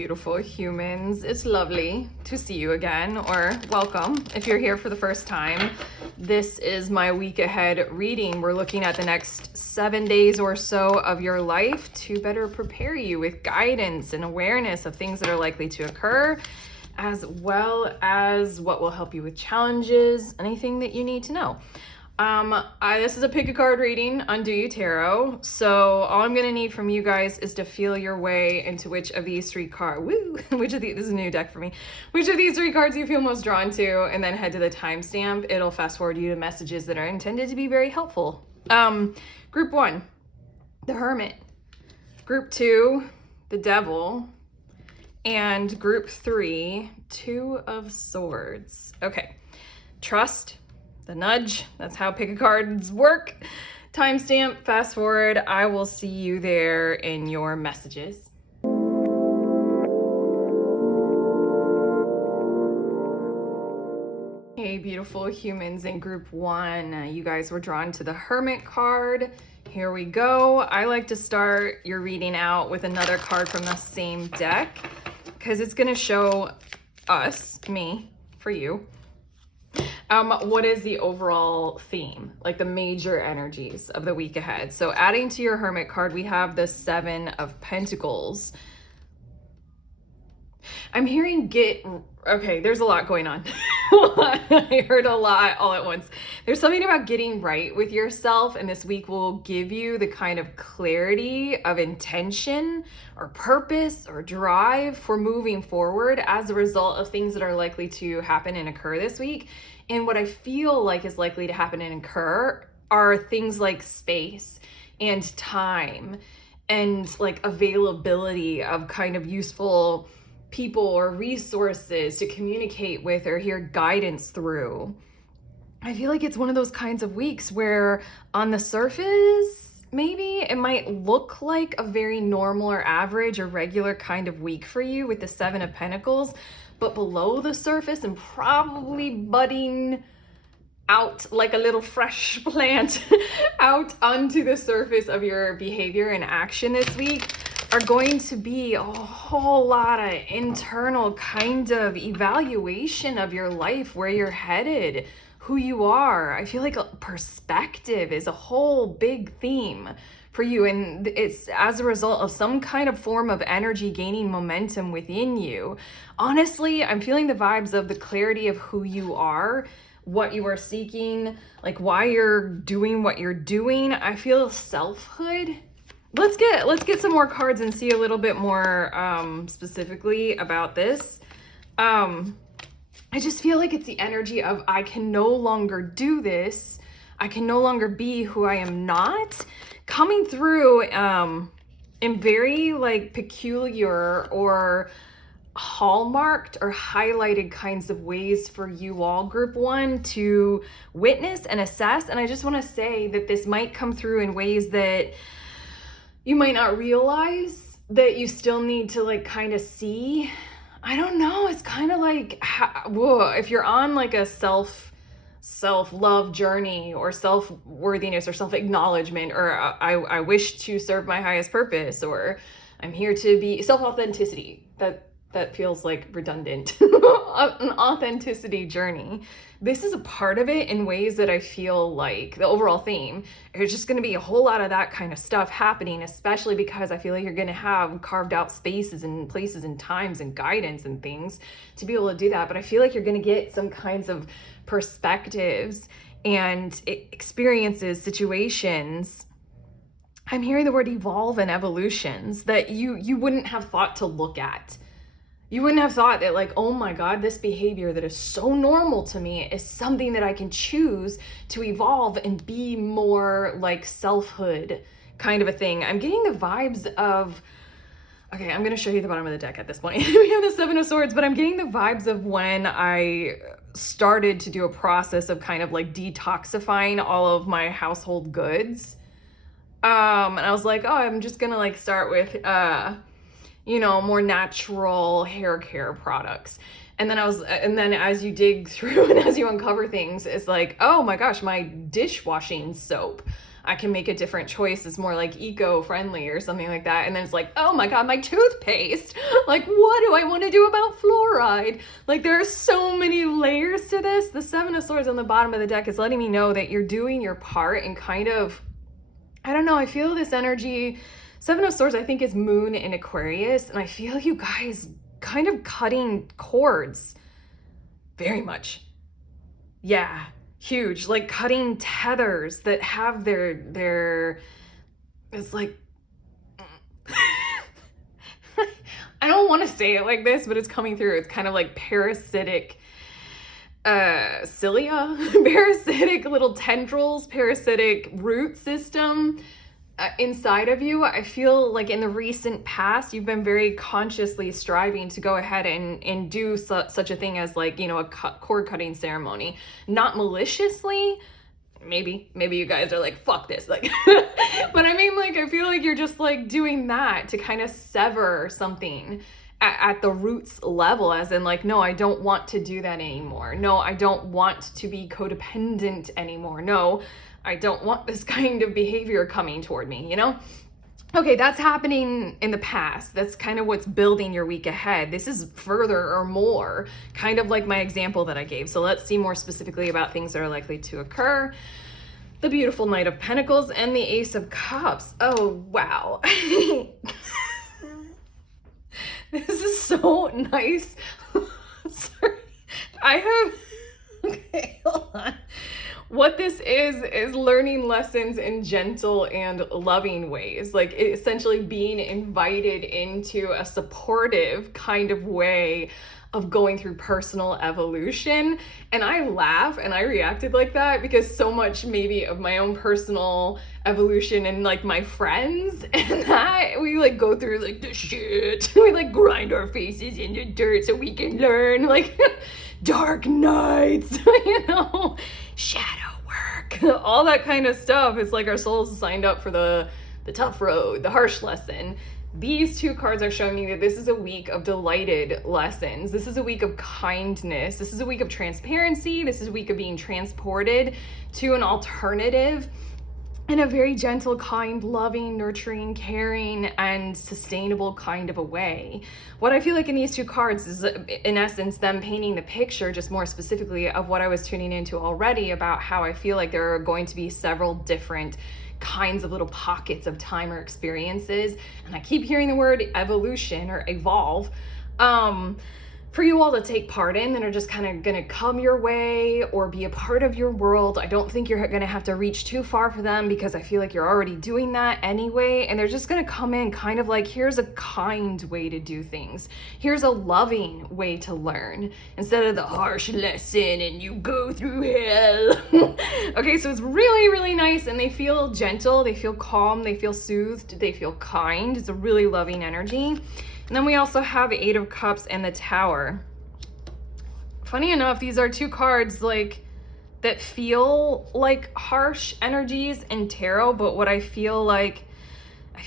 Beautiful humans, it's lovely to see you again, or welcome if you're here for the first time. This is my week ahead reading. We're looking at the next 7 days or so of your life to better prepare you with guidance and awareness of things that are likely to occur, as well as what will help you with challenges, anything that you need to know. This is a pick a card reading on Do You Tarot. So all I'm gonna need from you guys is to feel your way into which of these three cards, this is a new deck for me, which of these three cards you feel most drawn to, and then head to the timestamp. It'll fast forward you to messages that are intended to be very helpful. Group 1, the Hermit. Group 2, the Devil. And group 3, Two of Swords. Okay, trust. The nudge, that's how pick a cards work. Timestamp, fast forward, I will see you there in your messages. Hey, beautiful humans in group 1. You guys were drawn to the Hermit card. Here we go. I like to start your reading out with another card from the same deck because it's going to show us, me, for you, what is the overall theme, like the major energies of the week ahead. So adding to your Hermit card, we have the 7 of Pentacles. I'm hearing okay, there's a lot going on. I heard a lot all at once. There's something about getting right with yourself, and this week will give you the kind of clarity of intention or purpose or drive for moving forward as a result of things that are likely to happen and occur this week. And what I feel like is likely to happen and occur are things like space and time and like availability of kind of useful people or resources to communicate with or hear guidance through. I feel like it's one of those kinds of weeks where on the surface, maybe it might look like a very normal or average or regular kind of week for you with the 7 of Pentacles, but below the surface and probably budding out like a little fresh plant out onto the surface of your behavior and action this week are going to be a whole lot of internal kind of evaluation of your life, where you're headed, who you are. I feel like perspective is a whole big theme for you, and it's as a result of some kind of form of energy gaining momentum within you. Honestly, I'm feeling the vibes of the clarity of who you are, what you are seeking, like why you're doing what you're doing. I feel selfhood. Let's get some more cards and see a little bit more specifically about this. I just feel like it's the energy of I can no longer do this. I can no longer be who I am not. Coming through in very like peculiar or hallmarked or highlighted kinds of ways for you all, group 1, to witness and assess. And I just want to say that this might come through in ways that you might not realize that you still need to like kind of see. I don't know. It's kind of like, if you're on like a self-love journey or self-worthiness or self-acknowledgement, or I wish to serve my highest purpose, or I'm here to be self-authenticity. That feels like redundant. An authenticity journey. This is a part of it in ways that I feel like the overall theme, there's just going to be a whole lot of that kind of stuff happening, especially because I feel like you're going to have carved out spaces and places and times and guidance and things to be able to do that. But I feel like you're going to get some kinds of perspectives and experiences, situations. I'm hearing the word evolve and evolutions that you wouldn't have thought to look at. You wouldn't have thought that like, oh my God, this behavior that is so normal to me is something that I can choose to evolve and be more like selfhood kind of a thing. I'm getting the vibes of, okay, I'm going to show you the bottom of the deck at this point. We have the 7 of Swords, but I'm getting the vibes of when I started to do a process of kind of like detoxifying all of my household goods. And I was like, oh, I'm just going to like start with, more natural hair care products. And then as you dig through and as you uncover things, it's like, oh my gosh, my dishwashing soap. I can make a different choice. It's more like eco-friendly or something like that. And then it's like, oh my God, my toothpaste. Like, what do I want to do about fluoride? Like, there are so many layers to this. The Seven of Swords on the bottom of the deck is letting me know that you're doing your part and kind of, I don't know, I feel this energy. Seven of Swords, I think, is Moon in Aquarius. And I feel you guys kind of cutting cords very much. Yeah, huge, like cutting tethers that have their it's like I don't want to say it like this, but it's coming through. It's kind of like parasitic cilia, parasitic little tendrils, parasitic root system inside of you. I feel like in the recent past, you've been very consciously striving to go ahead and do such a thing as, like, you know, a cord cutting ceremony, not maliciously. Maybe you guys are like, fuck this, like, but I mean, like, I feel like you're just like doing that to kind of sever something at the roots level, as in like, no, I don't want to do that anymore. No, I don't want to be codependent anymore. No, I don't want this kind of behavior coming toward me, you know? Okay, that's happening in the past. That's kind of what's building your week ahead. This is further or more, kind of like my example that I gave. So let's see more specifically about things that are likely to occur. The beautiful Knight of Pentacles and the Ace of Cups. Oh, wow. This is so nice. Sorry. I have, okay, hold on. What this is learning lessons in gentle and loving ways, like essentially being invited into a supportive kind of way of going through personal evolution. And I laugh and I reacted like that because so much maybe of my own personal evolution and like my friends and that we like go through like the shit. We like grind our faces in the dirt so we can learn, like dark nights, you know, shadow work, all that kind of stuff. It's like our souls signed up for the tough road, the harsh lesson. These two cards are showing me that this is a week of delighted lessons. This is a week of kindness. This is a week of transparency. This is a week of being transported to an alternative in a very gentle, kind, loving, nurturing, caring, and sustainable kind of a way. What I feel like in these two cards is, in essence, them painting the picture, just more specifically, of what I was tuning into already about how I feel like there are going to be several different kinds of little pockets of time or experiences. And I keep hearing the word evolution or evolve. For you all to take part in, that are just kind of gonna come your way or be a part of your world. I don't think you're gonna have to reach too far for them because I feel like you're already doing that anyway. And they're just gonna come in kind of like, here's a kind way to do things. Here's a loving way to learn instead of the harsh lesson and you go through hell. Okay, so it's really, really nice, and they feel gentle, they feel calm, they feel soothed, they feel kind. It's a really loving energy. And then we also have Eight of Cups and the Tower. Funny enough, these are two cards like that feel like harsh energies in tarot, but what I feel like,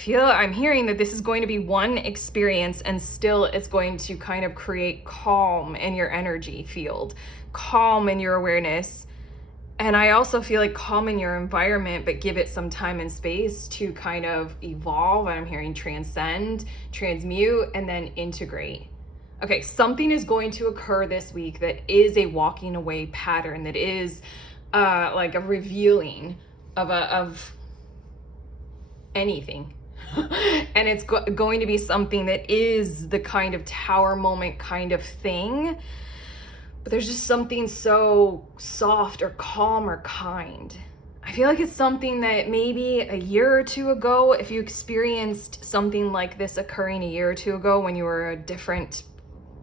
I'm hearing that this is going to be one experience and still it's going to kind of create calm in your energy field, calm in your awareness. And I also feel like calm in your environment, but give it some time and space to kind of evolve. I'm hearing transcend, transmute, and then integrate. Okay, something is going to occur this week that is a walking away pattern, that is like a revealing of anything. And it's going to be something that is the kind of tower moment kind of thing. But there's just something so soft or calm or kind. I feel like it's something that maybe a year or two ago, if you experienced something like this occurring a year or two ago when you were a different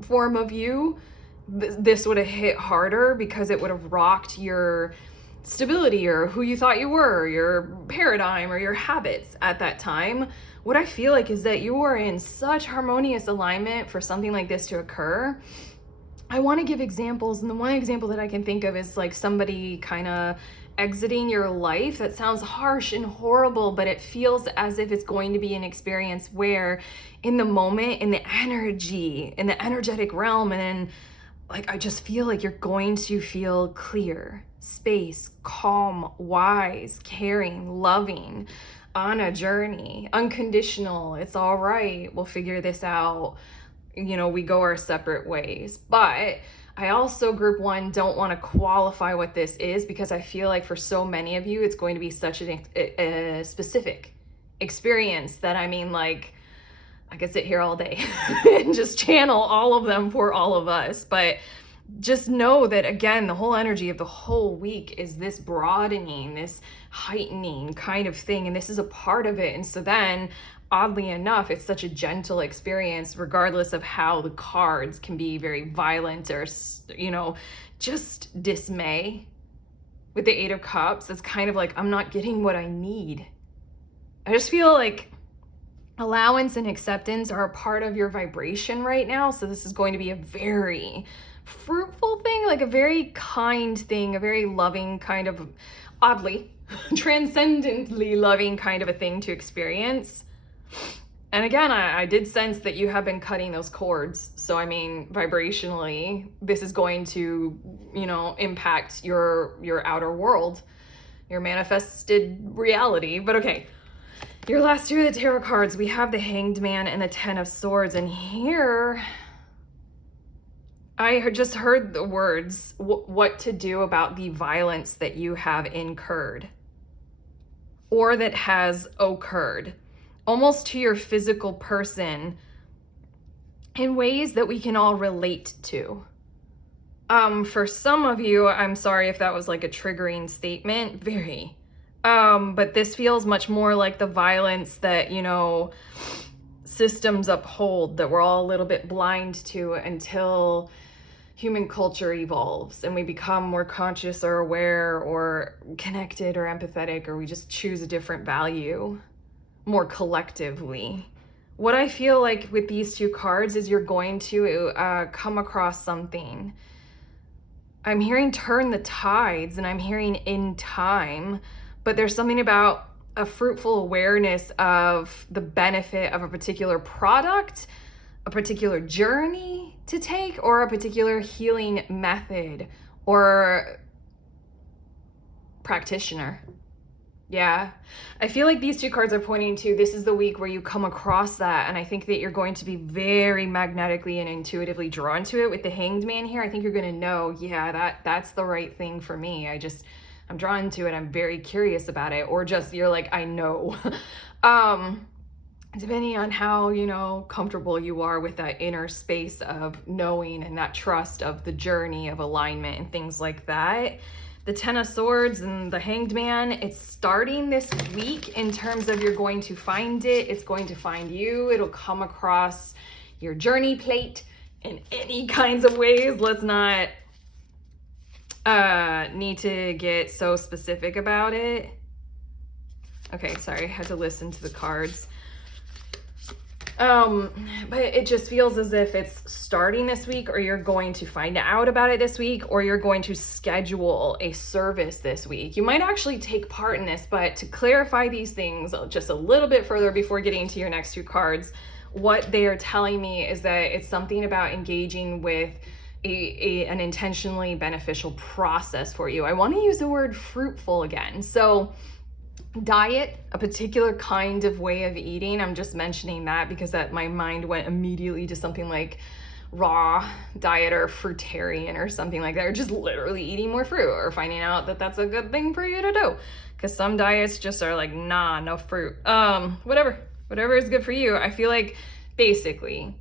form of you, this would have hit harder because it would have rocked your stability or who you thought you were, your paradigm or your habits at that time. What I feel like is that you are in such harmonious alignment for something like this to occur. I want to give examples, and the one example that I can think of is like somebody kind of exiting your life. That sounds harsh and horrible, but it feels as if it's going to be an experience where in the moment, in the energy, in the energetic realm, and then like I just feel like you're going to feel clear. space, calm, wise, caring, loving, on a journey, unconditional. It's all right. We'll figure this out. We go our separate ways. But I also, group one, don't want to qualify what this is, because I feel like for so many of you, it's going to be such a specific experience that I could sit here all day and just channel all of them for all of us. But just know that, again, the whole energy of the whole week is this broadening, this heightening kind of thing. And this is a part of it. And so then, oddly enough, it's such a gentle experience, regardless of how the cards can be very violent or, just dismay. With the Eight of Cups, it's kind of like, I'm not getting what I need. I just feel like allowance and acceptance are a part of your vibration right now. So this is going to be a very fruitful thing, like a very kind thing, a very loving kind of, oddly, transcendently loving kind of a thing to experience. And again, I did sense that you have been cutting those cords. So vibrationally, this is going to, impact your outer world, your manifested reality. But okay, your last two of the tarot cards, we have the Hanged Man and the Ten of Swords. And here, I just heard the words, what to do about the violence that you have incurred or that has occurred, almost to your physical person, in ways that we can all relate to. For some of you, I'm sorry if that was like a triggering statement, very. But this feels much more like the violence that, systems uphold, that we're all a little bit blind to until human culture evolves and we become more conscious or aware or connected or empathetic, or we just choose a different value more collectively. What I feel like with these two cards is you're going to come across something. I'm hearing turn the tides and I'm hearing in time, but there's something about a fruitful awareness of the benefit of a particular product, a particular journey to take, or a particular healing method or practitioner. Yeah, I feel like these two cards are pointing to this is the week where you come across that, and I think that you're going to be very magnetically and intuitively drawn to it. With the Hanged Man here, I think you're going to know, yeah, that's the right thing for me. I'm drawn to it. I'm very curious about it, or just you're like, I know. Depending on how, comfortable you are with that inner space of knowing and that trust of the journey of alignment and things like that. The Ten of Swords and the Hanged Man, it's starting this week in terms of you're going to find it. It's going to find you. It'll come across your journey plate in any kinds of ways. Let's not need to get so specific about it. Okay, sorry, I had to listen to the cards. But it just feels as if it's starting this week, or you're going to find out about it this week, or you're going to schedule a service this week. You might actually take part in this, but to clarify these things just a little bit further before getting to your next two cards, what they are telling me is that it's something about engaging with an intentionally beneficial process for you. I want to use the word fruitful again. So diet, a particular kind of way of eating. I'm just mentioning that because my mind went immediately to something like raw diet or fruitarian or something like that, or just literally eating more fruit, or finding out that that's a good thing for you to do, because some diets just are like, nah, no fruit. Whatever is good for you. I feel like basically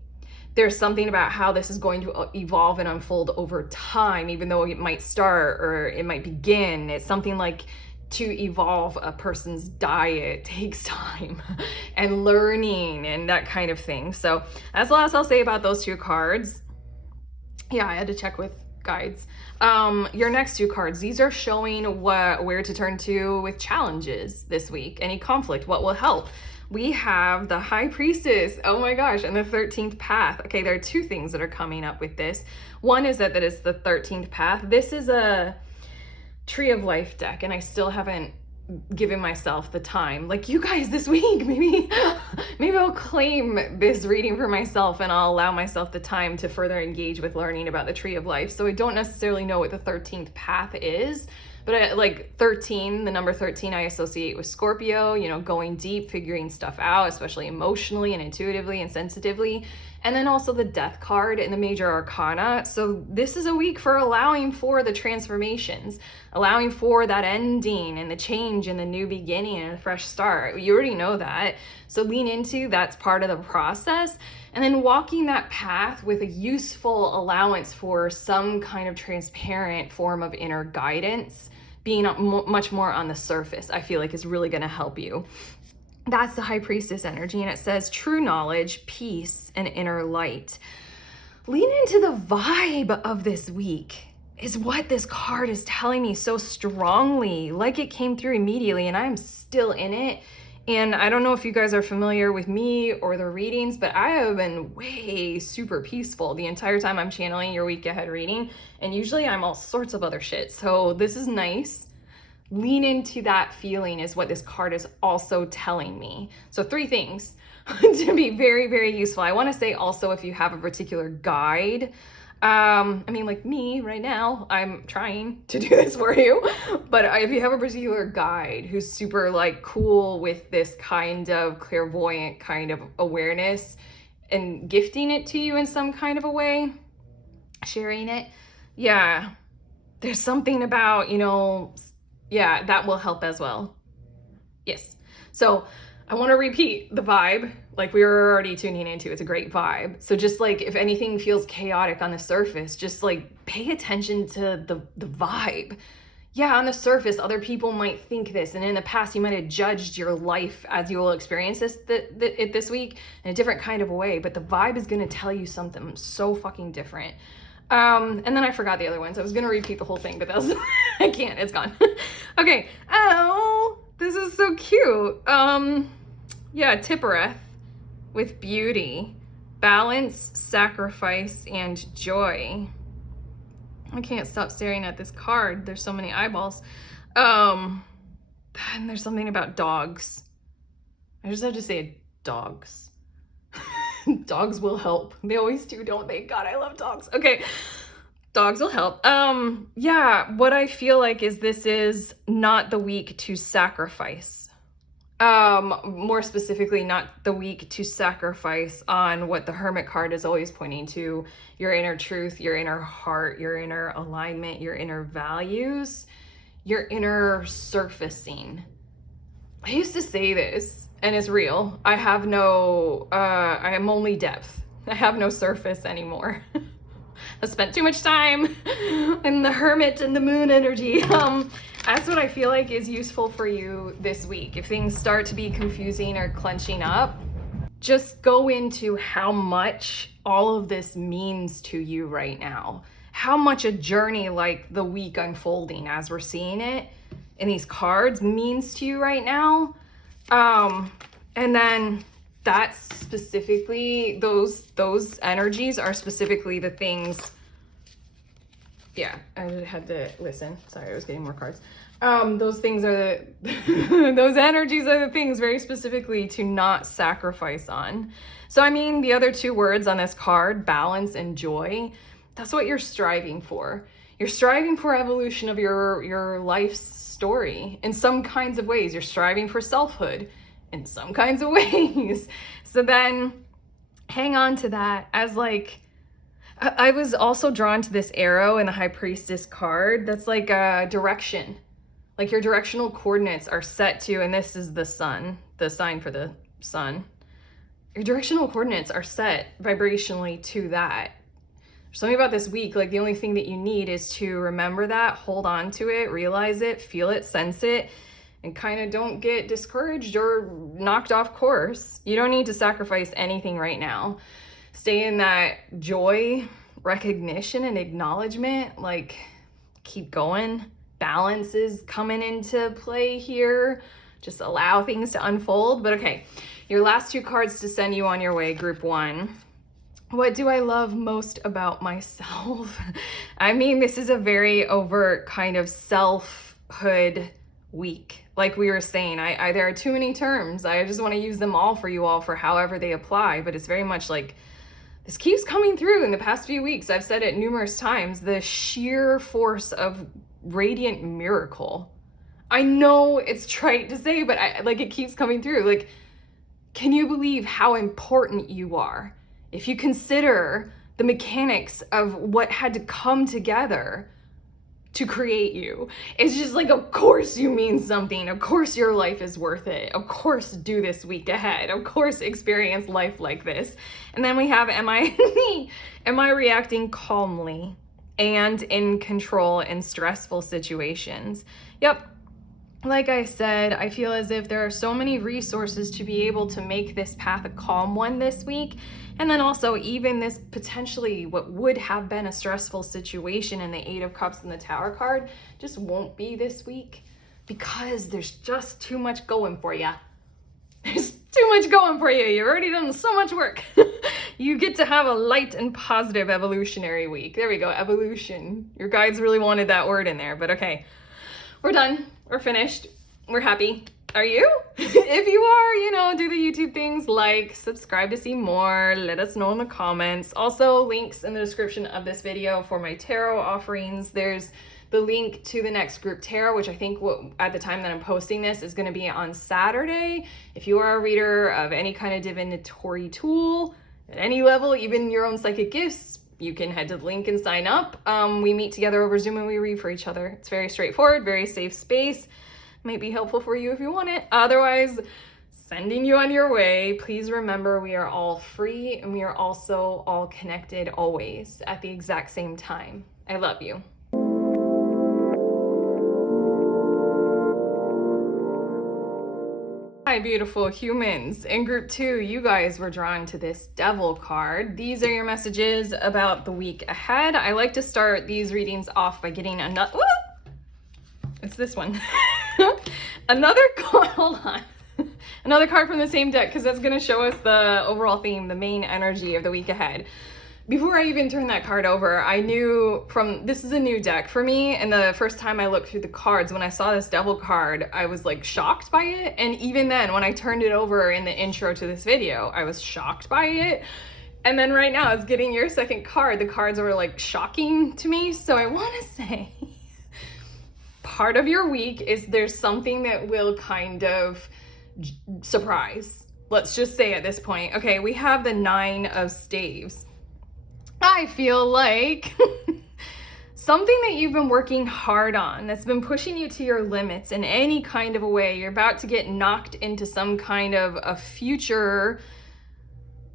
there's something about how this is going to evolve and unfold over time, even though it might start or it might begin. It's something like, to evolve a person's diet takes time and learning and that kind of thing. So that's the last I'll say about those two cards. Yeah, I had to check with guides. Your next two cards, these are showing where to turn to with challenges this week, any conflict, what will help. We have the High Priestess, oh my gosh, and the 13th Path. Okay, there are two things that are coming up with this. One is that it's the 13th Path. This is a Tree of Life deck, and I still haven't given myself the time. Like, you guys, this week, maybe I'll claim this reading for myself, and I'll allow myself the time to further engage with learning about the Tree of Life. So I don't necessarily know what the 13th Path is, But like 13, the number 13 I associate with Scorpio, you know, going deep, figuring stuff out, especially emotionally and intuitively and sensitively. And then also the Death card in the major arcana. So this is a week for allowing for the transformations, allowing for that ending and the change and the new beginning and a fresh start. You already know that. So lean into that's part of the process. And then walking that path with a useful allowance for some kind of transparent form of inner guidance, being much more on the surface, I feel like is really going to help you. That's the High Priestess energy, and it says true knowledge, peace, and inner light. Lean into the vibe of this week is what this card is telling me so strongly, like it came through immediately, and I'm still in it. And I don't know if you guys are familiar with me or the readings, but I have been way super peaceful the entire time I'm channeling your week ahead reading, and usually I'm all sorts of other shit. So this is nice. Lean into that feeling is what this card is also telling me. So 3 things to be very, very useful. I want to say also, if you have a particular guide, I mean, like me right now, I'm trying to do this for you, but if you have a particular guide who's super like cool with this kind of clairvoyant kind of awareness and gifting it to you in some kind of a way, sharing it, yeah, there's something about, you know, yeah, that will help as well. Yes. So I want to repeat the vibe, like we were already tuning into. It's a great vibe. So just like if anything feels chaotic on the surface, just like pay attention to the vibe. Yeah, on the surface, other people might think this, and in the past, you might have judged your life as you will experience this week in a different kind of a way. But the vibe is going to tell you something so fucking different. And then I forgot the other ones. I was gonna repeat the whole thing, but that was I can't, it's gone. Okay. Oh, this is so cute. Yeah, Tippereth with beauty, balance, sacrifice, and joy. I can't stop staring at this card. There's so many eyeballs. And there's something about dogs. I just have to say dogs. Dogs will help. They always do, don't they? God, I love dogs. Okay. Dogs will help. Yeah, what I feel like is this is not the week to sacrifice. More specifically, not the week to sacrifice on what the Hermit card is always pointing to, your inner truth, your inner heart, your inner alignment, your inner values, your inner surfacing. I used to say this, and it's real. I am only depth. I have no surface anymore. I spent too much time in the Hermit and the moon energy. That's what I feel like is useful for you this week. If things start to be confusing or clenching up, just go into how much all of this means to you right now. How much a journey like the week unfolding as we're seeing it in these cards means to you right now. And then that's specifically, those energies are specifically the things. Yeah, I had to listen. Sorry, I was getting more cards. Those things are those energies are the things very specifically to not sacrifice on. So, I mean, the other 2 words on this card, balance and joy, that's what you're striving for. You're striving for evolution of your life's story in some kinds of ways. You're striving for selfhood in some kinds of ways. So then hang on to that as like, I was also drawn to this arrow in the High Priestess card. That's like a direction. Like your directional coordinates are set to, and this is the sun, the sign for the sun. Your directional coordinates are set vibrationally to that. There's something about this week, like the only thing that you need is to remember that, hold on to it, realize it, feel it, sense it, and kind of don't get discouraged or knocked off course. You don't need to sacrifice anything right now. Stay in that joy, recognition, and acknowledgement. Like, keep going. Balance is coming into play here. Just allow things to unfold. But okay, your last 2 cards to send you on your way, group 1. What do I love most about myself? I mean, this is a very overt kind of selfhood week. Like we were saying, there are too many terms. I just want to use them all for you all for however they apply. But it's very much like, this keeps coming through in the past few weeks. I've said it numerous times. The sheer force of radiant miracle. I know it's trite to say, but it keeps coming through. Like, can you believe how important you are? If you consider the mechanics of what had to come together to create you. It's just like, of course you mean something. Of course your life is worth it. Of course do this week ahead. Of course experience life like this. And then we have, am I reacting calmly and in control in stressful situations? Yep. Like I said, I feel as if there are so many resources to be able to make this path a calm one this week. And then also even this potentially what would have been a stressful situation in the Eight of Cups and the Tower card just won't be this week because there's just too much going for you. There's too much going for you. You've already done so much work. You get to have a light and positive evolutionary week. There we go, evolution. Your guides really wanted that word in there, but okay. We're done. We're finished. We're happy. Are you? If you are, do the YouTube things, like, subscribe to see more, let us know in the comments. Also, links in the description of this video for my tarot offerings. There's the link to the next group tarot, which I think at the time that I'm posting this is going to be on Saturday. If you are a reader of any kind of divinatory tool at any level, even your own psychic gifts, you can head to the link and sign up. We meet together over Zoom and we read for each other. It's very straightforward, very safe space. Might be helpful for you if you want it. Otherwise, sending you on your way. Please remember we are all free and we are also all connected always at the exact same time. I love you. Hi, beautiful humans. In group 2, you guys were drawn to this Devil card. These are your messages about the week ahead. I like to start these readings off by getting another... It's this one. Another card, hold on. Another card from the same deck, because that's going to show us the overall theme, the main energy of the week ahead. Before I even turned that card over, I knew this is a new deck for me, and the first time I looked through the cards, when I saw this Devil card, I was like shocked by it, and even then, when I turned it over in the intro to this video, I was shocked by it. And then right now, it's getting your second card. The cards were like shocking to me, so I want to say... part of your week is there's something that will kind of surprise. Let's just say at this point. Okay, we have the 9 of Staves. I feel like something that you've been working hard on, that's been pushing you to your limits in any kind of a way. You're about to get knocked into some kind of a future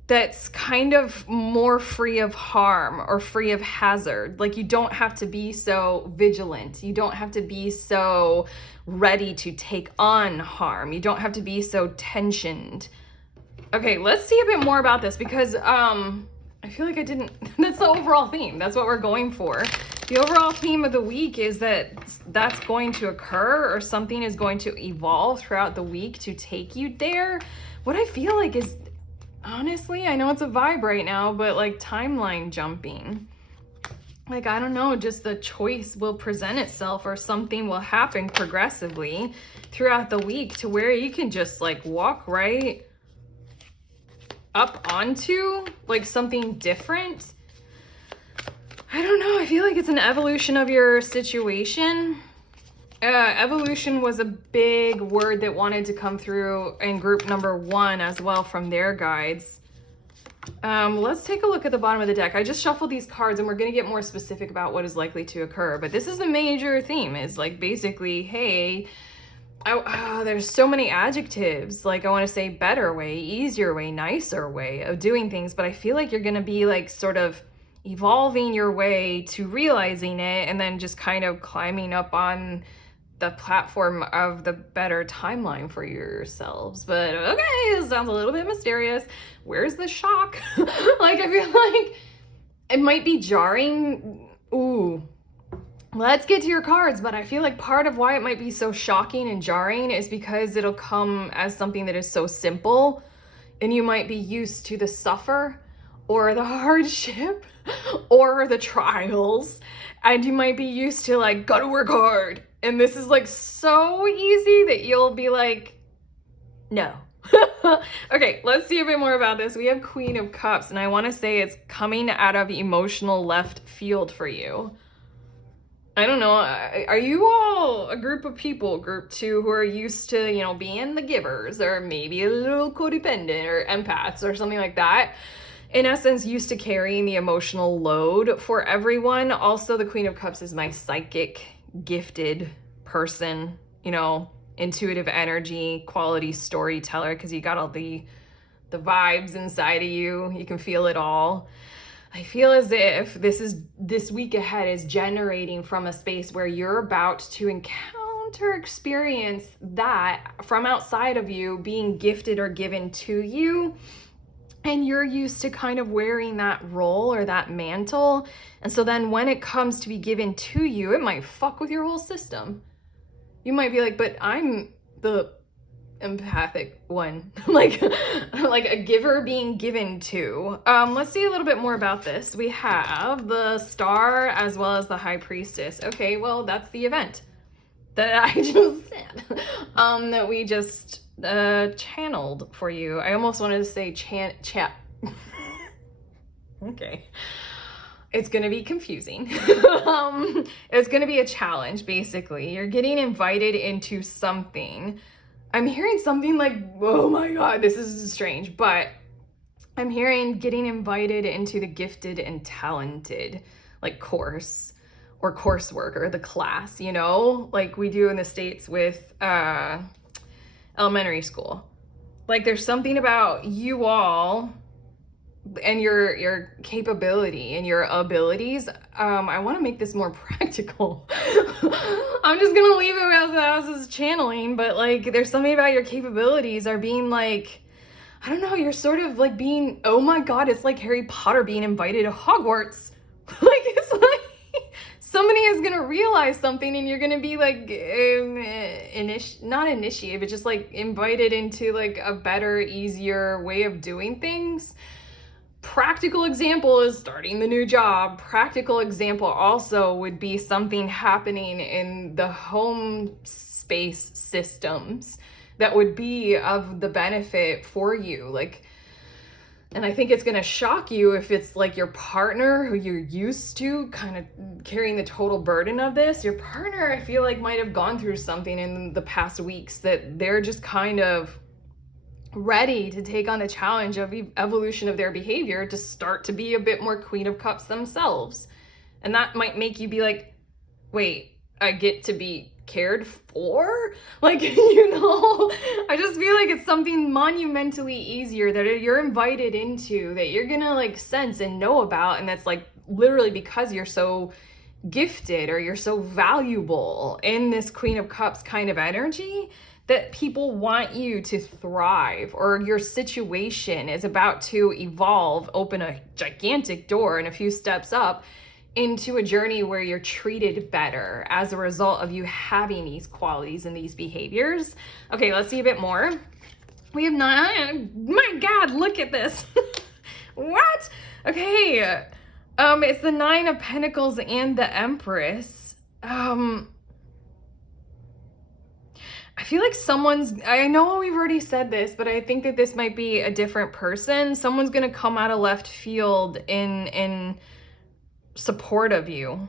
that's kind of more free of harm or free of hazard. Like, you don't have to be so vigilant. You don't have to be so ready to take on harm. You don't have to be so tensioned. Okay, let's see a bit more about this because I feel like I didn't... That's the overall theme. That's what we're going for. The overall theme of the week is that that's going to occur or something is going to evolve throughout the week to take you there. What I feel like is... honestly, I know it's a vibe right now, but like timeline jumping. Like, I don't know, just the choice will present itself or something will happen progressively throughout the week to where you can just like walk right up onto like something different. I don't know, I feel like it's an evolution of your situation. Evolution was a big word that wanted to come through in group number 1 as well from their guides. Let's take a look at the bottom of the deck. I just shuffled these cards and we're going to get more specific about what is likely to occur. But this is the major theme, is like basically, hey, there's so many adjectives. Like, I want to say better way, easier way, nicer way of doing things. But I feel like you're going to be like sort of evolving your way to realizing it and then just kind of climbing up on the platform of the better timeline for yourselves. But okay, it sounds a little bit mysterious. Where's the shock? Like, I feel like it might be jarring. Ooh, let's get to your cards. But I feel like part of why it might be so shocking and jarring is because it'll come as something that is so simple and you might be used to the suffer or the hardship or the trials, and you might be used to like, gotta work hard. And this is like so easy that you'll be like, no. Okay, let's see a bit more about this. We have Queen of Cups, and I want to say it's coming out of emotional left field for you. I don't know. Are you all a group of people, group two, who are used to, being the givers, or maybe a little codependent or empaths or something like that? In essence, used to carrying the emotional load for everyone. Also, the Queen of Cups is my psychic, gifted person, intuitive energy, quality storyteller, because you got all the vibes inside of you. You can feel it all. I feel as if this week ahead is generating from a space where you're about to experience that from outside of you being gifted or given to you. And you're used to kind of wearing that role or that mantle. And so then when it comes to be given to you, it might fuck with your whole system. You might be like, but I'm the empathic one, like a giver being given to. Let's see a little bit more about this. We have the Star as well as the High Priestess. Okay, well, that's the event that I just said, that we just channeled for you. I almost wanted to say chat. Okay. It's going to be confusing. It's going to be a challenge, basically. You're getting invited into something. I'm hearing something like, oh my God, this is strange, but I'm hearing getting invited into the gifted and talented, like course or coursework or the class, like we do in the States with elementary school. Like there's something about you all and your capability and your abilities. I want to make this more practical. I'm just gonna leave it as channeling, but like there's something about your capabilities are being like, I don't know, you're sort of like being, oh my God, it's like Harry Potter being invited to Hogwarts. Like it's like somebody is gonna realize something and you're gonna be like not initiated, but just like invited into like a better, easier way of doing things. Practical example is starting the new job. Practical example also would be something happening in the home space systems that would be of the benefit for you. Like, and I think it's going to shock you if it's like your partner who you're used to kind of carrying the total burden of this. Your partner, I feel like, might have gone through something in the past weeks that they're just kind of ready to take on the challenge of evolution of their behavior to start to be a bit more Queen of Cups themselves. And that might make you be like, wait, I get to be cared for? Like, I just feel like it's something monumentally easier that you're invited into, that you're gonna like sense and know about, and that's like literally because you're so gifted or you're so valuable in this Queen of Cups kind of energy, that people want you to thrive, or your situation is about to evolve, open a gigantic door and a few steps up into a journey where you're treated better as a result of you having these qualities and these behaviors. Okay, let's see a bit more. We have my God, look at this. What? Okay. It's the Nine of Pentacles and the Empress. I feel like I know we've already said this, but I think that this might be a different person. Someone's going to come out of left field in support of you.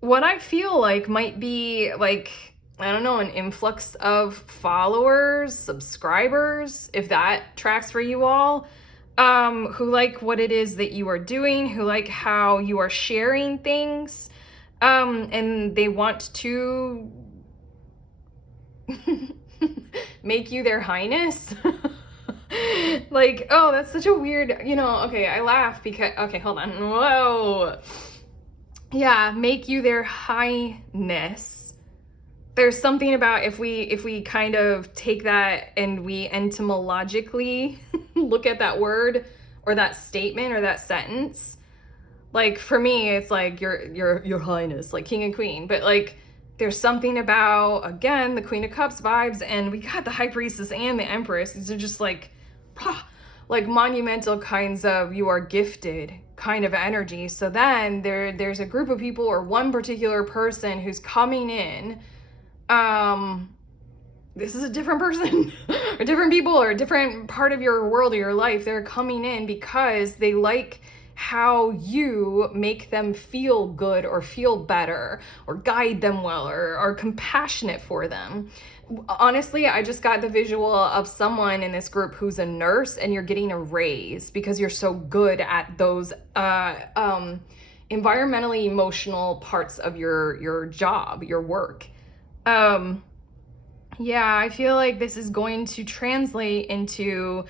What I feel like might be like, I don't know, an influx of followers, subscribers, if that tracks for you all, who like what it is that you are doing, who like how you are sharing things, and they want to make you their highness. Like, oh, that's such a weird, okay, I laugh because, okay, hold on. Whoa. Yeah, make you their highness. There's something about if we kind of take that and we etymologically look at that word or that statement or that sentence, like for me, it's like your highness, like king and queen, but like there's something about, again, the Queen of Cups vibes, and we got the High Priestess and the Empress. These are just like monumental kinds of you are gifted kind of energy. So then there's a group of people or one particular person who's coming in. This is a different person or different people or a different part of your world or your life. They're coming in because they like how you make them feel good or feel better or guide them well or are compassionate for them. Honestly, I just got the visual of someone in this group who's a nurse, and you're getting a raise because you're so good at those environmentally emotional parts of your job, your work. Yeah, I feel like this is going to translate into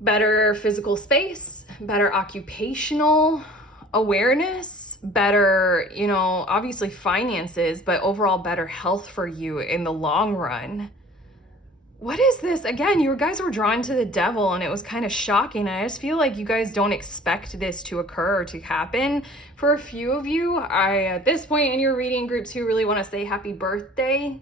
better physical space, better occupational awareness, better, obviously finances, but overall better health for you in the long run. What is this? Again, you guys were drawn to the devil, and it was kind of shocking. I just feel like you guys don't expect this to occur or to happen. For a few of you, at this point in your reading, group 2, really want to say happy birthday.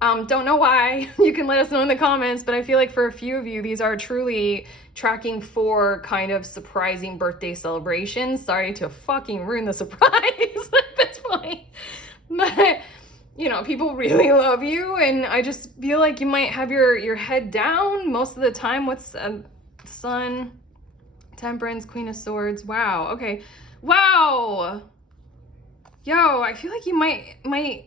Don't know why. You can let us know in the comments, but I feel like for a few of you, these are truly tracking for kind of surprising birthday celebrations. Sorry to fucking ruin the surprise at this point. But, people really love you, and I just feel like you might have your head down most of the time. What's Sun, Temperance, Queen of Swords. Wow. Okay. Wow. Yo, I feel like you might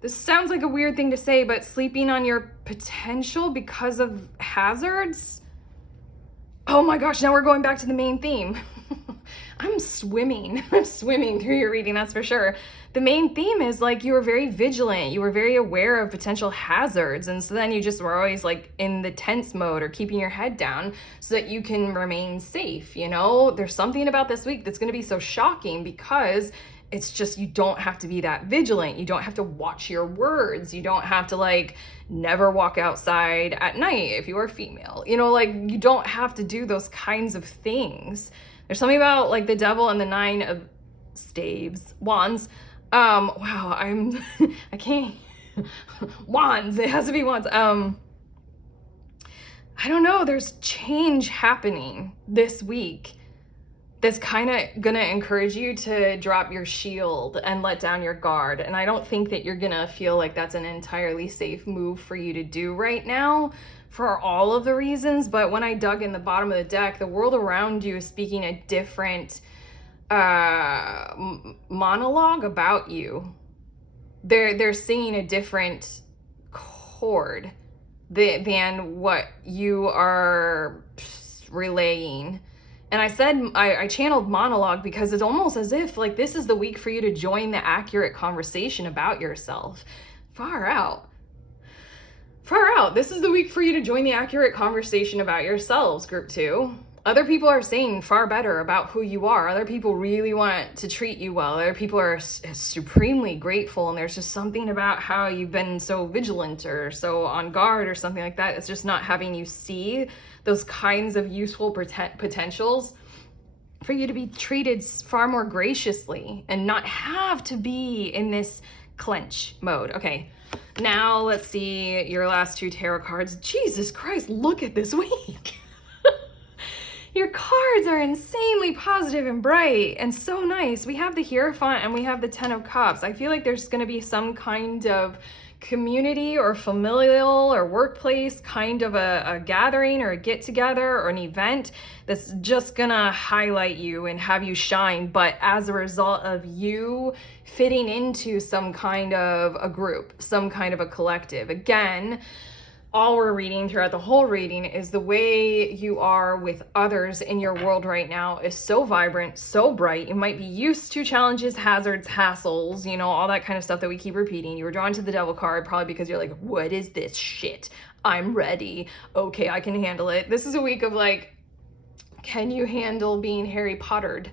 this sounds like a weird thing to say, but sleeping on your potential because of hazards? Oh my gosh, now we're going back to the main theme. I'm swimming through your reading, that's for sure. The main theme is like you were very vigilant, you were very aware of potential hazards, and so then you just were always like in the tense mode or keeping your head down so that you can remain safe, There's something about this week that's going to be so shocking because it's just, you don't have to be that vigilant. You don't have to watch your words. You don't have to never walk outside at night if you are female. You don't have to do those kinds of things. There's something about the devil and the 9 of wands. Wow, I can't, wands, it has to be wands. I don't know, there's change happening this week that's kind of gonna encourage you to drop your shield and let down your guard. And I don't think that you're gonna feel like that's an entirely safe move for you to do right now for all of the reasons. But when I dug in the bottom of the deck, the world around you is speaking a different monologue about you. They're singing a different chord than what you are relaying. And I said, I channeled monologue because it's almost as if this is the week for you to join the accurate conversation about yourself. Far out. This is the week for you to join the accurate conversation about yourselves, group 2. Other people are saying far better about who you are. Other people really want to treat you well. Other people are supremely grateful, and there's just something about how you've been so vigilant or so on guard or something like that. It's just not having you see those kinds of useful potentials for you to be treated far more graciously and not have to be in this clench mode. Okay, now let's see your last 2 tarot cards. Jesus Christ, look at this week. Your cards are insanely positive and bright and so nice. We have the Hierophant and we have the 10 of Cups. I feel like there's going to be some kind of community or familial or workplace kind of a gathering or a get together or an event that's just gonna highlight you and have you shine, but as a result of you fitting into some kind of a group, some kind of a collective. Again, all we're reading throughout the whole reading is the way you are with others in your world right now is so vibrant, so bright. You might be used to challenges, hazards, hassles, all that kind of stuff that we keep repeating. You were drawn to the devil card probably because you're like, what is this shit? I'm ready. Okay, I can handle it. This is a week of can you handle being Harry Pottered?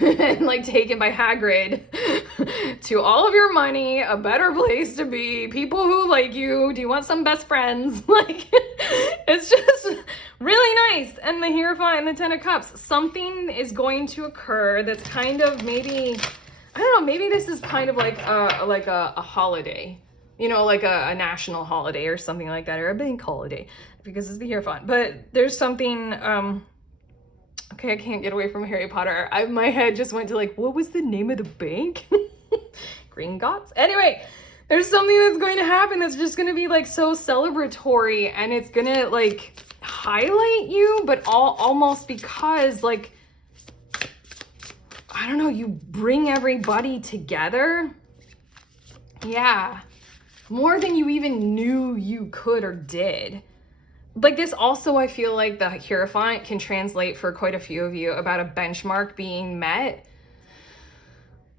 And taken by Hagrid to all of your money, a better place to be, people who like you, do you want some best friends? It's just really nice. And the Hierophant and the 10 of Cups, something is going to occur that's kind of maybe, I don't know, maybe this is kind of like a holiday, like a national holiday or something like that, or a bank holiday, because it's the Hierophant. But there's something, okay, I can't get away from Harry Potter. My head just went to what was the name of the bank? Gringotts? Anyway, there's something that's going to happen that's just going to be so celebratory, and it's going to highlight you, but almost because, like, I don't know, you bring everybody together. Yeah. More than you even knew you could or did. Like, this also, I feel like the Hierophant can translate for quite a few of you about a benchmark being met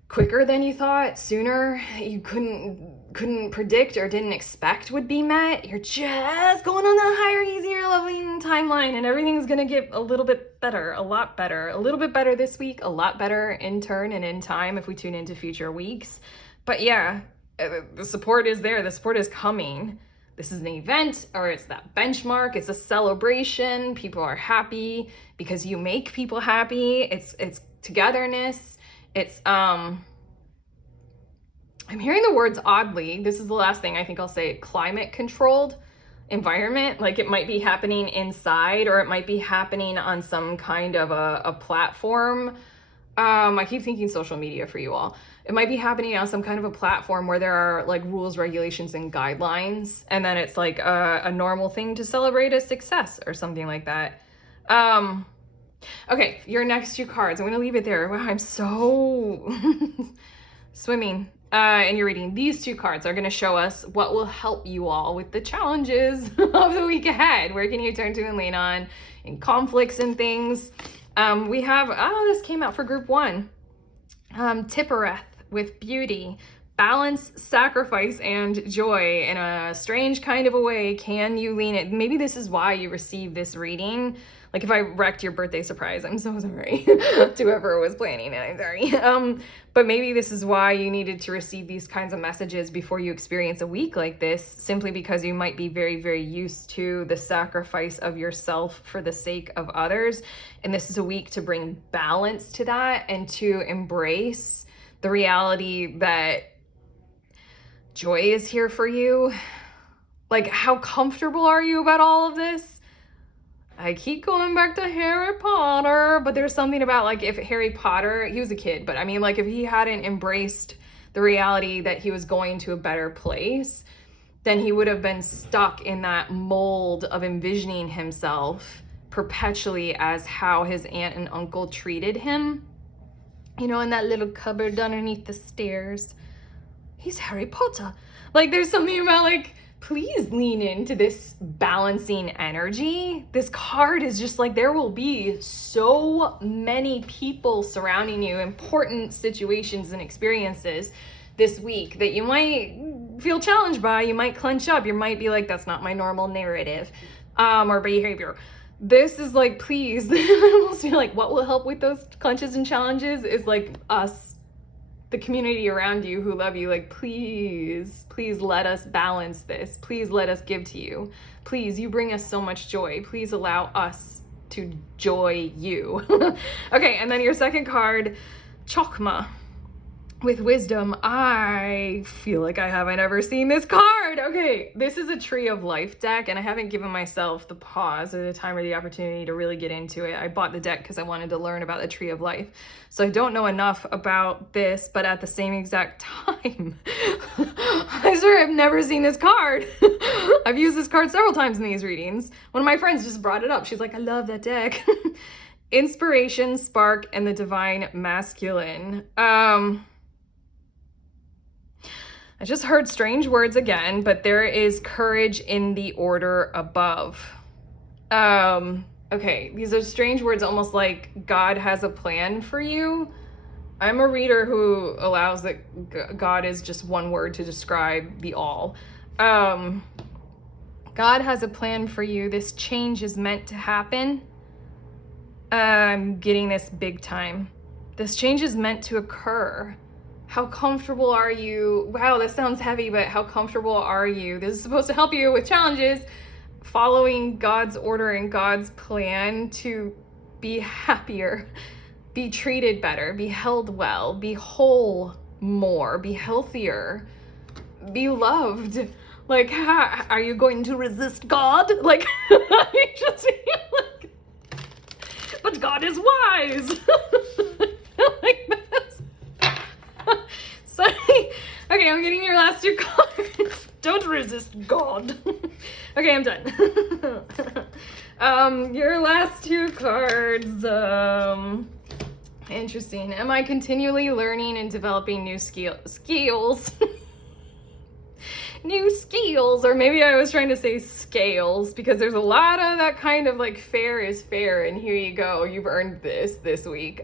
quicker than you thought, sooner you couldn't predict or didn't expect would be met. You're just going on that higher, easier, loving timeline, and everything's gonna get a little bit better, a lot better, a little bit better this week, a lot better in turn and in time if we tune into future weeks. But yeah, the support is there, the support is coming. This is an event, or it's that benchmark, it's a celebration. People are happy because you make people happy. It's togetherness. It's I'm hearing the words oddly. This is the last thing I think I'll say. Climate controlled environment. Like, it might be happening inside, or it might be happening on some kind of a platform. I keep thinking social media for you all. It might be happening on some kind of a platform where there are like rules, regulations, and guidelines, and then it's like a normal thing to celebrate a success or something like that. Okay, your next two cards. I'm going to leave it there. Wow, I'm so swimming. And you're reading. These two cards are going to show us what will help you all with the challenges of the week ahead. Where can you turn to and lean on in conflicts and things? We have, this came out for group 1. Tippereth with beauty, balance, sacrifice, and joy in a strange kind of a way. Can you lean it? Maybe this is why you received this reading. Like, if I wrecked your birthday surprise, I'm so sorry to whoever was planning it. I'm sorry. But maybe this is why you needed to receive these kinds of messages before you experience a week like this, simply because you might be very, very used to the sacrifice of yourself for the sake of others. And this is a week to bring balance to that and to embrace the reality that joy is here for you. Like, how comfortable are you about all of this? I keep going back to Harry Potter, but there's something about, like, if Harry Potter, he was a kid, but I mean, like, if he hadn't embraced the reality that he was going to a better place, then he would have been stuck in that mold of envisioning himself perpetually as how his aunt and uncle treated him. You know, in that little cupboard underneath the stairs. He's Harry Potter. Like, there's something about, like, please lean into this balancing energy. This card is just like, there will be so many people surrounding you, important situations and experiences this week that you might feel challenged by. You might clench up. You might be like, that's not my normal narrative or behavior. This is like, please, I almost feel like what will help with those clenches and challenges is like us, the community around you who love you. Like, please let us balance this. Please let us give to you. Please, you bring us so much joy. Please allow us to joy you. Okay, and then your second card, Chokma. With wisdom. I feel like I haven't ever seen this card. Okay, this is a Tree of Life deck, and I haven't given myself the pause or the time or the opportunity to really get into it. I bought the deck because I wanted to learn about the Tree of Life. So I don't know enough about this, but at the same exact time, I swear I've never seen this card. I've used this card several times in these readings. One of my friends just brought it up. She's like, I love that deck. Inspiration, Spark, and the Divine Masculine. I just heard strange words again, but there is courage in the order above. Okay, these are strange words, almost like God has a plan for you. I'm a reader who allows that God is just one word to describe the all. God has a plan for you. This change is meant to happen. I'm getting this big time. This change is meant to occur. How comfortable are you? Wow, this sounds heavy, but how comfortable are you? This is supposed to help you with challenges, following God's order and God's plan to be happier, be treated better, be held well, be whole more, be healthier, be loved. Like, are you going to resist God? Like, I just feel like, but God is wise. Like this. Okay, I'm getting your last two cards. Don't resist God. Okay, I'm done. Your last two cards, interesting. Am I continually learning and developing new skills? New skills, or maybe I was trying to say scales, because there's a lot of that kind of like fair is fair, and here you go, you've earned this week.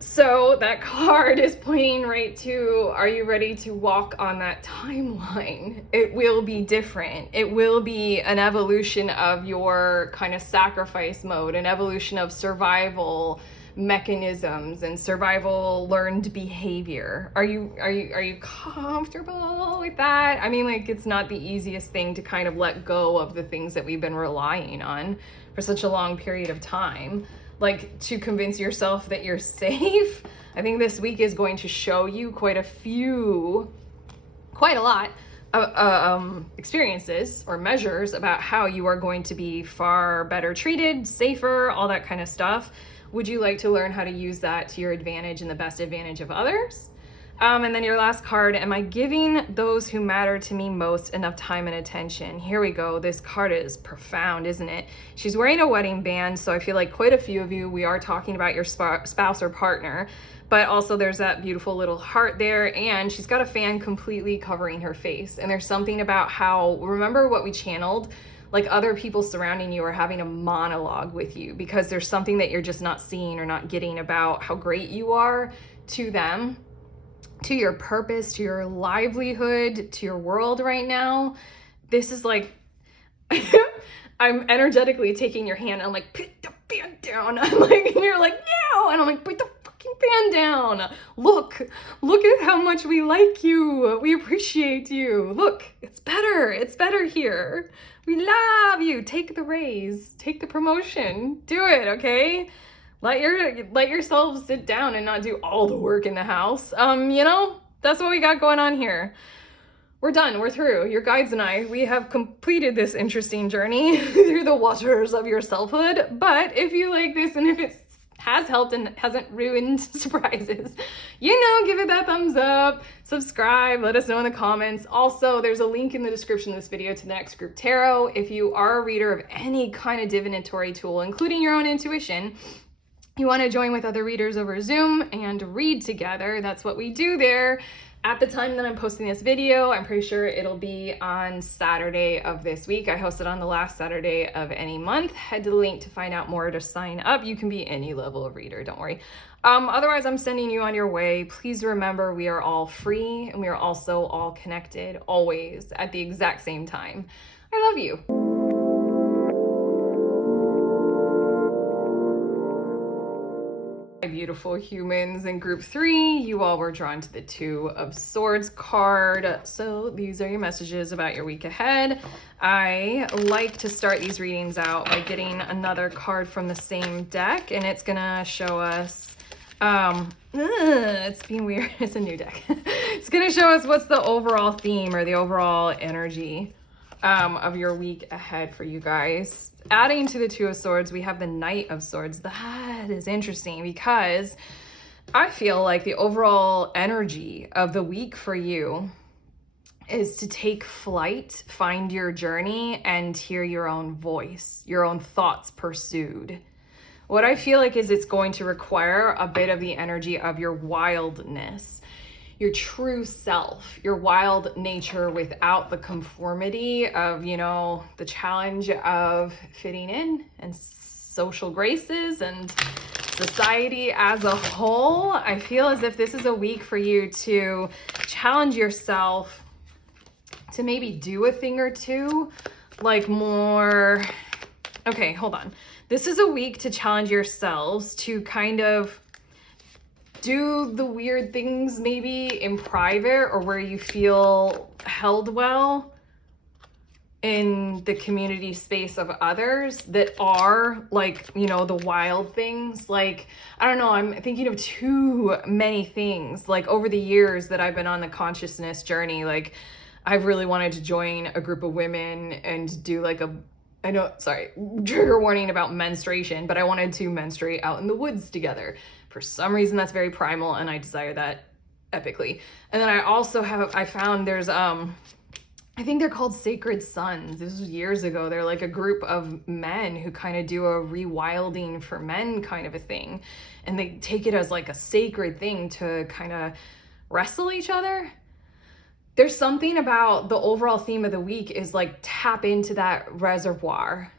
So that card is pointing right to, are you ready to walk on that timeline? It will be different. It will be an evolution of your kind of sacrifice mode, an evolution of survival mechanisms and survival learned behavior. Are you comfortable with that? I mean, like, it's not the easiest thing to kind of let go of the things that we've been relying on for such a long period of time. Like, to convince yourself that you're safe. I think this week is going to show you quite a lot of experiences or measures about how you are going to be far better treated, safer, all that kind of stuff. Would you like to learn how to use that to your advantage and the best advantage of others? And then your last card, am I giving those who matter to me most enough time and attention? Here we go. This card is profound, isn't it? She's wearing a wedding band, so I feel like quite a few of you, we are talking about your spouse or partner, but also there's that beautiful little heart there, and she's got a fan completely covering her face. And there's something about how, remember what we channeled? Like, other people surrounding you are having a monologue with you because there's something that you're just not seeing or not getting about how great you are to them, to your purpose, to your livelihood, to your world right now. This is like, I'm energetically taking your hand and I'm like, put the fan down. I'm like, and you're like, no. And I'm like, put the fucking fan down. Look at how much we like you. We appreciate you. Look, it's better here. We love you. Take the raise, take the promotion, do it, okay? Let yourself sit down and not do all the work in the house. That's what we got going on here. We're done, we're through. Your guides and I, we have completed this interesting journey through the waters of your selfhood. But if you like this and if it has helped and hasn't ruined surprises, give it that thumbs up, subscribe, let us know in the comments. Also, there's a link in the description of this video to the next group tarot. If you are a reader of any kind of divinatory tool, including your own intuition, you want to join with other readers over Zoom and read together. That's what we do there. At the time that I'm posting this video, I'm pretty sure it'll be on Saturday of this week. I host it on the last Saturday of any month. Head to the link to find out more, to sign up. You can be any level of reader, don't worry. Otherwise, I'm sending you on your way. Please remember, we are all free and we are also all connected, always, at the exact same time. I love you. Beautiful humans in group 3, you all were drawn to the Two of Swords card. So these are your messages about your week ahead. I like to start these readings out by getting another card from the same deck, and it's gonna show us it's being weird. It's a new deck. It's gonna show us what's the overall theme or the overall energy of your week ahead for you guys. Adding to the Two of Swords, we have the Knight of Swords. That is interesting because I feel like the overall energy of the week for you is to take flight, find your journey, and hear your own voice, your own thoughts pursued. What I feel like is it's going to require a bit of the energy of your wildness, your true self, your wild nature without the conformity of, the challenge of fitting in and social graces and society as a whole. I feel as if this is a week for you to challenge yourself to maybe do a thing or two, like more, okay, hold on. This is a week to challenge yourselves to kind of do the weird things maybe in private or where you feel held well in the community space of others that are like, the wild things. Like, I don't know, I'm thinking of too many things like over the years that I've been on the consciousness journey. Like, I've really wanted to join a group of women and do like trigger warning about menstruation, but I wanted to menstruate out in the woods together. For some reason, that's very primal, and I desire that epically. And then I also I found there's, I I think they're called Sacred Sons. This was years ago. They're like a group of men who kind of do a rewilding for men kind of a thing. And they take it as like a sacred thing to kind of wrestle each other. There's something about the overall theme of the week is like tap into that reservoir.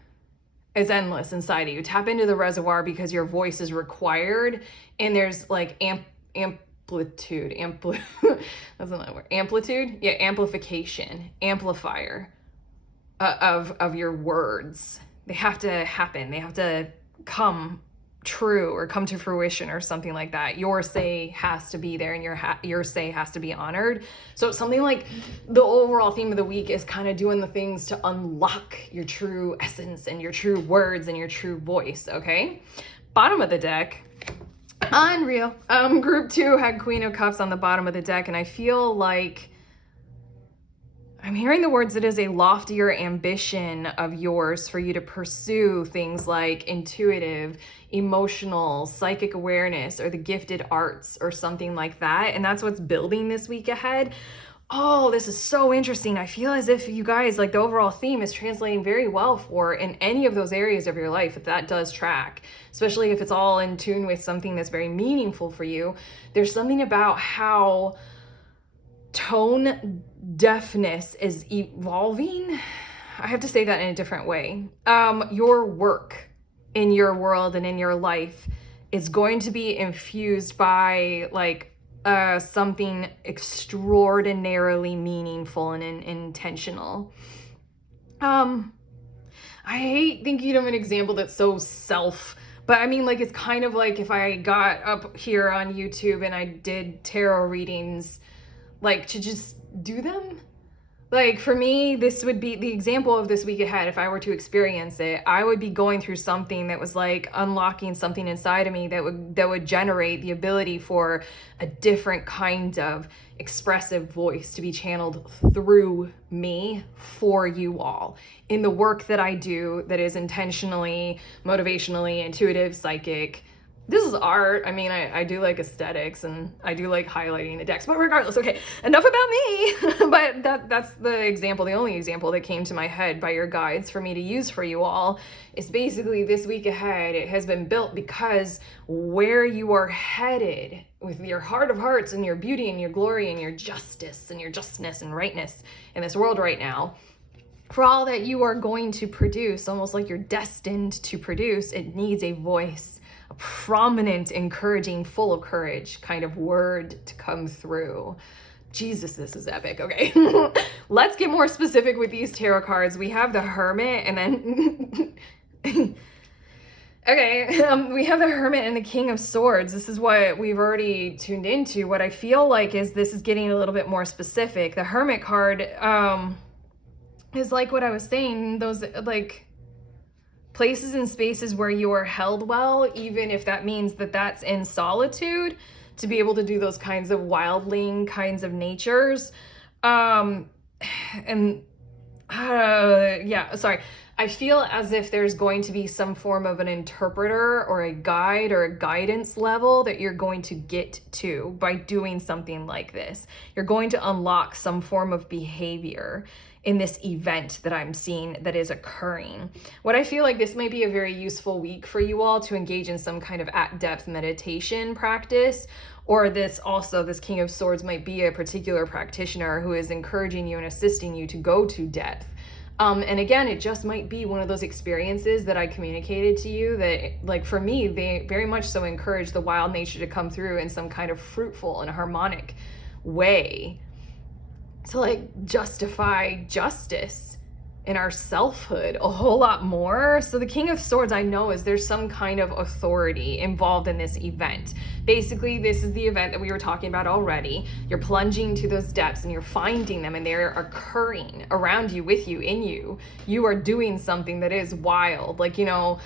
It's endless inside of you. Tap into the reservoir because your voice is required, and there's like amplitude, that's another word. Amplitude, yeah, amplification, amplifier of your words. They have to happen. They have to come true or come to fruition or something like that. Your say has to be there, and your say has to be honored. So something like the overall theme of the week is kind of doing the things to unlock your true essence and your true words and your true voice. Okay, bottom of the deck, unreal. Group 2 had Queen of Cups on the bottom of the deck, and I feel like I'm hearing the words, it is a loftier ambition of yours for you to pursue things like intuitive, emotional, psychic awareness, or the gifted arts or something like that. And that's what's building this week ahead. Oh, this is so interesting. I feel as if you guys, like the overall theme is translating very well for in any of those areas of your life, if that does track, especially if it's all in tune with something that's very meaningful for you. There's something about how tone deafness is evolving. I have to say that in a different way. Your work in your world and in your life is going to be infused by like something extraordinarily meaningful and intentional. I hate thinking of an example that's so but I mean, like, it's kind of like if I got up here on YouTube and I did tarot readings, like, to just do them. Like, for me, this would be the example of this week ahead. If I were to experience it, I would be going through something that was like unlocking something inside of me that would generate the ability for a different kind of expressive voice to be channeled through me for you all in the work that I do that is intentionally, motivationally, intuitive, psychic. This is art. I mean, I do like aesthetics and I do like highlighting the decks, but regardless, okay, enough about me. But that's the example, the only example that came to my head by your guides for me to use for you all is basically this week ahead. It has been built because where you are headed with your heart of hearts and your beauty and your glory and your justice and your justness and rightness in this world right now, for all that you are going to produce, almost like you're destined to produce, it needs a voice, a prominent, encouraging, full of courage kind of word to come through. Jesus, this is epic. Okay, let's get more specific with these tarot cards. We have the Hermit and then... Okay, we have the Hermit and the King of Swords. This is what we've already tuned into. What I feel like is this is getting a little bit more specific. The Hermit card is like what I was saying, those like places and spaces where you are held well, even if that means that that's in solitude, to be able to do those kinds of wildling kinds of natures. I feel as if there's going to be some form of an interpreter or a guide or a guidance level that you're going to get to by doing something like this. You're going to unlock some form of behavior in this event that I'm seeing that is occurring. What I feel like this might be a very useful week for you all to engage in some kind of at-depth meditation practice, or this King of Swords might be a particular practitioner who is encouraging you and assisting you to go to depth. And again, it just might be one of those experiences that I communicated to you that, like, for me, they very much so encourage the wild nature to come through in some kind of fruitful and harmonic way to, like, justify justice in our selfhood a whole lot more. So the King of Swords, I know, is there's some kind of authority involved in this event. Basically, this is the event that we were talking about already. You're plunging to those depths and you're finding them, and they're occurring around you, with you, in you. You are doing something that is wild. Like, you know,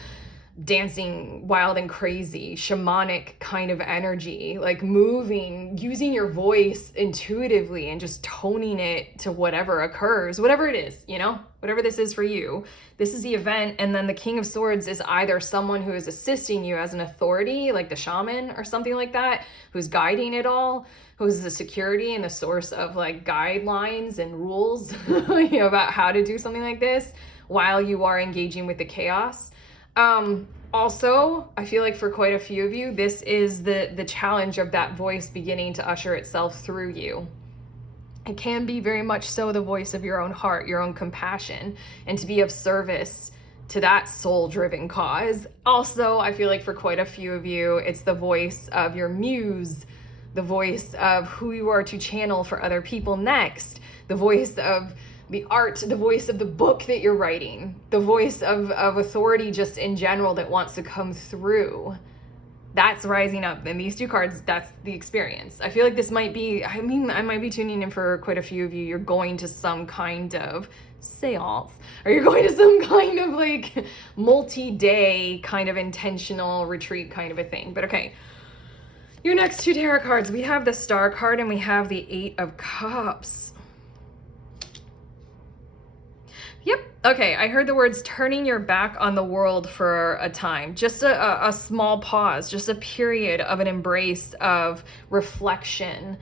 dancing wild and crazy, shamanic kind of energy, like moving, using your voice intuitively and just toning it to whatever occurs, whatever it is, you know, whatever this is for you. This is the event. And then the King of Swords is either someone who is assisting you as an authority, like the shaman or something like that, who's guiding it all, who's the security and the source of like guidelines and rules you know, about how to do something like this while you are engaging with the chaos. Also, I feel like for quite a few of you, this is the challenge of that voice beginning to usher itself through you. It can be very much so the voice of your own heart, your own compassion, and to be of service to that soul-driven cause. Also, I feel like for quite a few of you, it's the voice of your muse, the voice of who you are to channel for other people next, the voice of the art, the voice of the book that you're writing, the voice of authority just in general that wants to come through. That's rising up. And these two cards, that's the experience. I feel like this might be, I might be tuning in for quite a few of you. You're going to some kind of seance, or you're going to some kind of like multi-day kind of intentional retreat kind of a thing. But okay, your next two tarot cards, we have the Star card and we have the Eight of Cups. Yep. Okay. I heard the words turning your back on the world for a time, just a small pause, just a period of an embrace of reflection.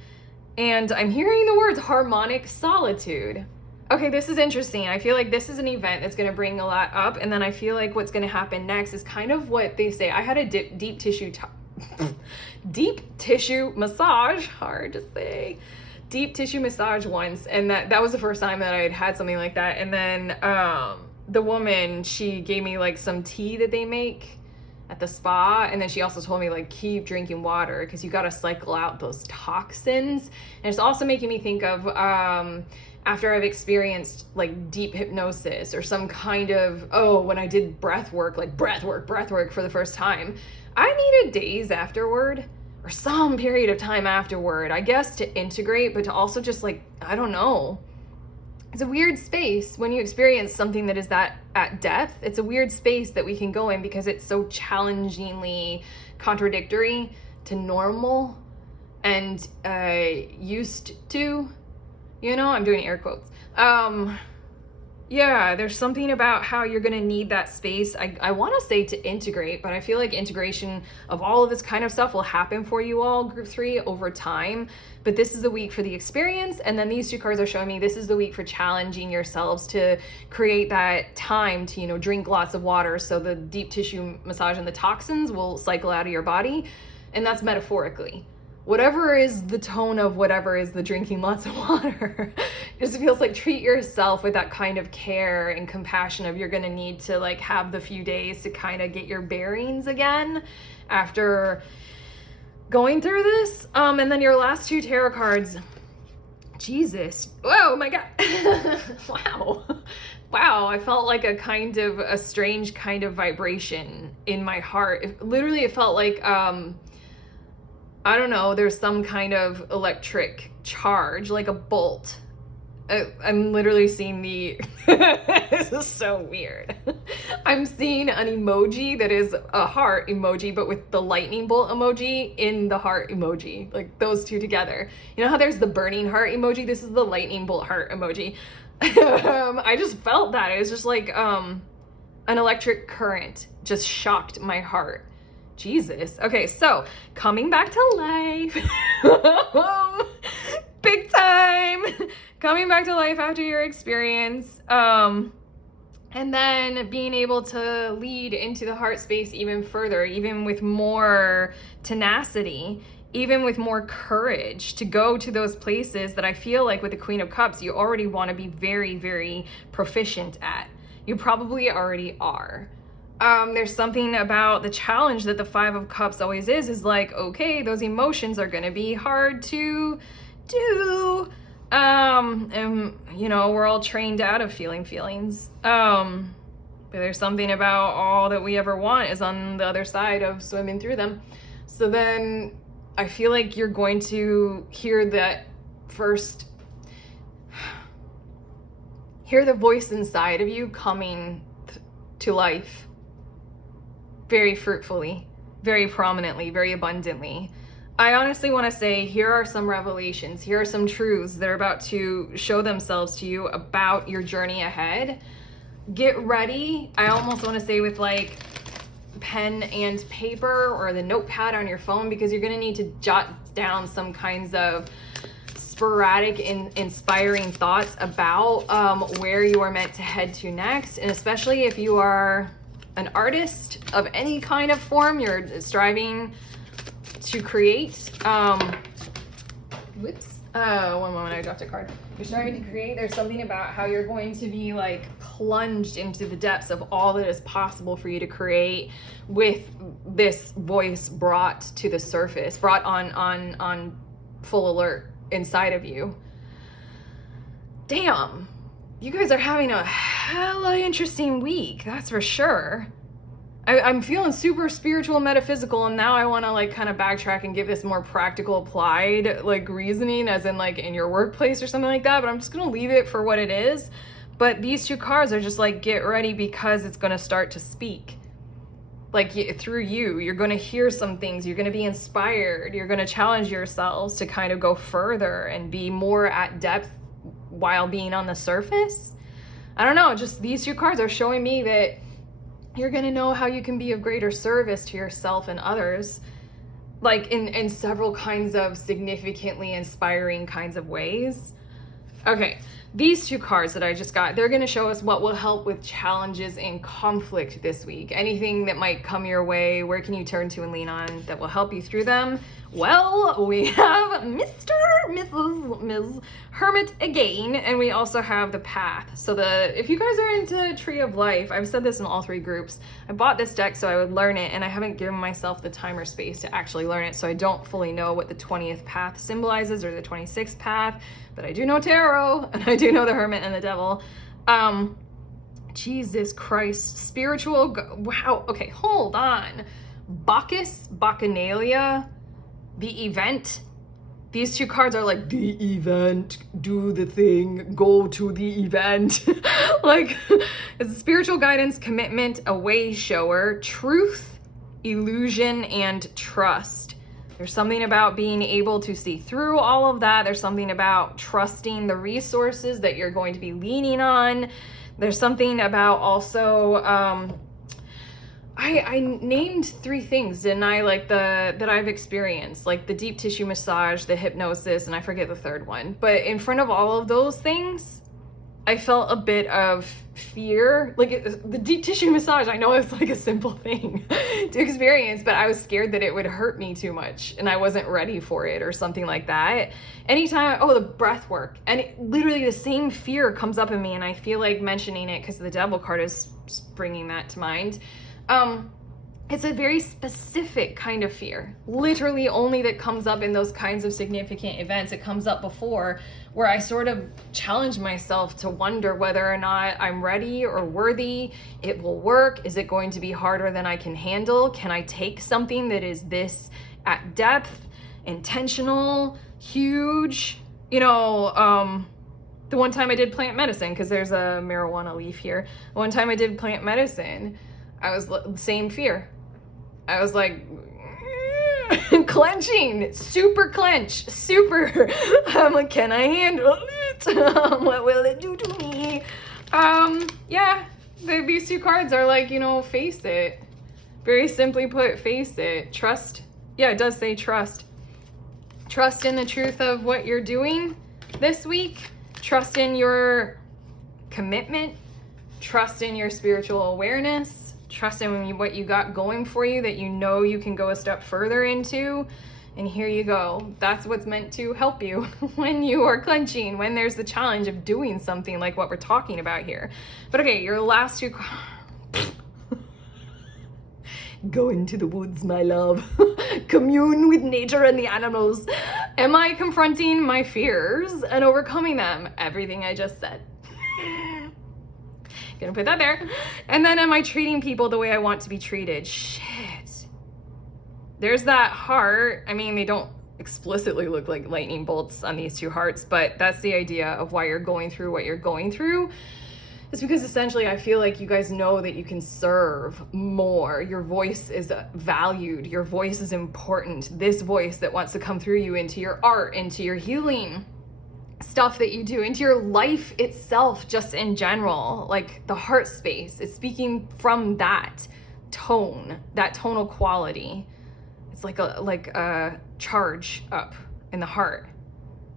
And I'm hearing the words harmonic solitude. Okay, this is interesting. I feel like this is an event that's going to bring a lot up. And then I feel like what's going to happen next is kind of what they say. I had a deep tissue massage, hard to say. Deep tissue massage once, and that was the first time that I had something like that. And then the woman, she gave me like some tea that they make at the spa, and then she also told me like keep drinking water because you got to cycle out those toxins. And it's also making me think of after I've experienced like deep hypnosis or some kind of when I did breath work for the first time, I needed days afterward or some period of time afterward, I guess, to integrate, but to also just like, I don't know. It's a weird space when you experience something that is that at depth. It's a weird space that we can go in because it's so challengingly contradictory to normal and used to, you know, I'm doing air quotes. Yeah, there's something about how you're going to need that space. I want to say to integrate, but I feel like integration of all of this kind of stuff will happen for you all, group 3, over time. But this is the week for the experience. And then these two cards are showing me this is the week for challenging yourselves to create that time to, you know, drink lots of water so the deep tissue massage and the toxins will cycle out of your body. And that's metaphorically. Whatever is the tone of whatever is the drinking lots of water, just feels like treat yourself with that kind of care and compassion of you're going to need to like have the few days to kind of get your bearings again after going through this. And then your last two tarot cards, Jesus. Oh my God. Wow. I felt like a strange kind of vibration in my heart. It felt like, I don't know, there's some kind of electric charge, like a bolt. I'm literally seeing this is so weird. I'm seeing an emoji that is a heart emoji, but with the lightning bolt emoji in the heart emoji, like those two together. You know how there's the burning heart emoji? This is the lightning bolt heart emoji. I just felt that. It was just like an electric current just shocked my heart. Jesus. Okay, so coming back to life. Big time. Coming back to life after your experience. And then being able to lead into the heart space even further, even with more tenacity, even with more courage to go to those places that I feel like with the Queen of Cups, you already want to be very, very proficient at. You probably already are. There's something about the challenge that the Five of Cups always is like, okay, those emotions are going to be hard to do. And you know, we're all trained out of feeling feelings. But there's something about all that we ever want is on the other side of swimming through them. So then I feel like you're going to hear that first, hear the voice inside of you coming to life. very fruitfully, very prominently, very abundantly. I honestly want to say, here are some revelations, here are some truths that are about to show themselves to you about your journey ahead. Get ready. I almost want to say with like pen and paper or the notepad on your phone, because you're going to need to jot down some kinds of sporadic inspiring thoughts about where you are meant to head to next. And especially if you are an artist of any kind of form, you're striving to create. One moment, I dropped a card. You're starting to create. There's something about how you're going to be like plunged into the depths of all that is possible for you to create, with this voice brought to the surface, brought on full alert inside of you. Damn, you guys are having a hella interesting week, that's for sure. I'm feeling super spiritual and metaphysical, and now I want to like kind of backtrack and give this more practical applied like reasoning, as in like in your workplace or something like that, but I'm just gonna leave it for what it is. But these two cards are just like, get ready, because it's gonna start to speak. Like through you, you're gonna hear some things, you're gonna be inspired, you're gonna challenge yourselves to kind of go further and be more at depth while being on the surface. I don't know, just these two cards are showing me that you're gonna know how you can be of greater service to yourself and others, like in several kinds of significantly inspiring kinds of ways. Okay, these two cards that I just got, they're gonna show us what will help with challenges and conflict this week. Anything that might come your way, where can you turn to and lean on that will help you through them? Well, we have Mr. Ms. Hermit again, and we also have the Path. So if you guys are into Tree of Life, I've said this in all three groups, I bought this deck so I would learn it, and I haven't given myself the time or space to actually learn it, so I don't fully know what the 20th path symbolizes, or the 26th path, but I do know tarot, and I do know the Hermit and the Devil. Jesus Christ, wow, okay, hold on. Bacchus, Bacchanalia, the event. These two cards are like, the event, do the thing, go to the event. Like, it's a spiritual guidance, commitment, a way shower, truth, illusion, and trust. There's something about being able to see through all of that. There's something about trusting the resources that you're going to be leaning on. There's something about also, I named three things, didn't I? Like that I've experienced, like the deep tissue massage, the hypnosis, and I forget the third one. But in front of all of those things, I felt a bit of fear. Like the deep tissue massage, I know it's like a simple thing to experience, but I was scared that it would hurt me too much and I wasn't ready for it or something like that. Anytime, the breath work, and literally the same fear comes up in me, and I feel like mentioning it because the Devil card is bringing that to mind. It's a very specific kind of fear, literally only that comes up in those kinds of significant events. It comes up before, where I sort of challenge myself to wonder whether or not I'm ready or worthy. It will work. Is it going to be harder than I can handle? Can I take something that is this at depth, intentional, huge? The one time I did plant medicine, because there's a marijuana leaf here. One time I did plant medicine, I was the same fear. I was like clenching, super clench, super. I'm like, can I handle it? What will it do to me? These two cards are like, face it. Very simply put, face it. Trust. Yeah, it does say trust. Trust in the truth of what you're doing this week. Trust in your commitment. Trust in your spiritual awareness. Trust in what you got going for you that you can go a step further into. And here you go. That's what's meant to help you when you are clenching, when there's the challenge of doing something like what we're talking about here. But okay, your last two. Go into the woods, my love. Commune with nature and the animals. Am I confronting my fears and overcoming them? Everything I just said. Gonna put that there. And then, am I treating people the way I want to be treated? Shit. There's that heart. I mean, they don't explicitly look like lightning bolts on these two hearts, but that's the idea of why you're going through what you're going through. It's because essentially I feel like you guys know that you can serve more. Your voice is valued. Your voice is important. This voice that wants to come through you into your art, into your healing stuff that you do, into your life itself, just in general, like the heart space. It's speaking from that tone, that tonal quality. It's like a charge up in the heart.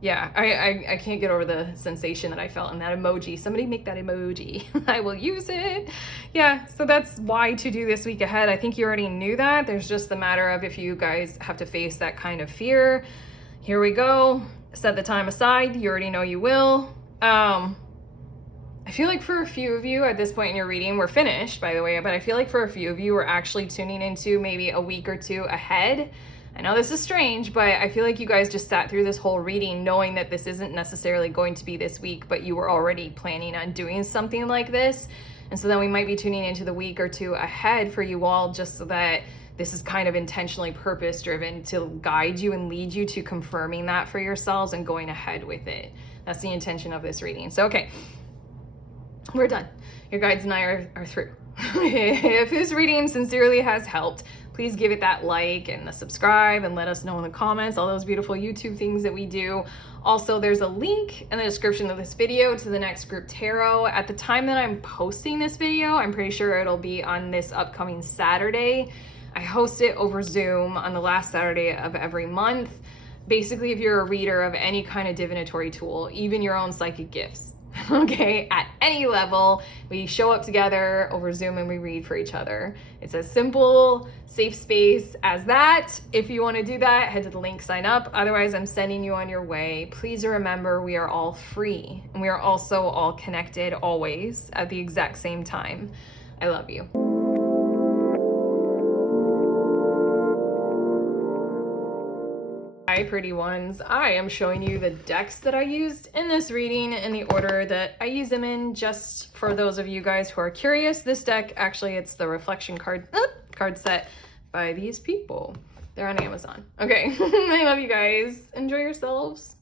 Yeah, I can't get over the sensation that I felt in that emoji. Somebody make that emoji. I will use it. Yeah, so that's why to do this week ahead. I think you already knew that. There's just the matter of if you guys have to face that kind of fear. Here we go. Set the time aside. You already know you will. I feel like for a few of you at this point in your reading, we're finished, by the way, but I feel like for a few of you, we're actually tuning into maybe a week or two ahead. I know this is strange, but I feel like you guys just sat through this whole reading knowing that this isn't necessarily going to be this week, but you were already planning on doing something like this. And so then we might be tuning into the week or two ahead for you all, just so that this is kind of intentionally purpose driven to guide you and lead you to confirming that for yourselves and going ahead with it. That's the intention of this reading. So, okay, we're done. Your guides and I are through. If this reading sincerely has helped, please give it that like and the subscribe and let us know in the comments, all those beautiful YouTube things that we do. Also, there's a link in the description of this video to the next group tarot. At the time that I'm posting this video, I'm pretty sure it'll be on this upcoming Saturday. I host it over Zoom on the last Saturday of every month. Basically, if you're a reader of any kind of divinatory tool, even your own psychic gifts, okay, at any level, we show up together over Zoom and we read for each other. It's a simple, safe space as that. If you want to do that, head to the link, sign up. Otherwise, I'm sending you on your way. Please remember, we are all free and we are also all connected always at the exact same time. I love you. Hi, pretty ones. I am showing you the decks that I used in this reading in the order that I use them in, just for those of you guys who are curious. This deck, actually, it's the reflection card set by these people. They're on Amazon. Okay, I love you guys. Enjoy yourselves.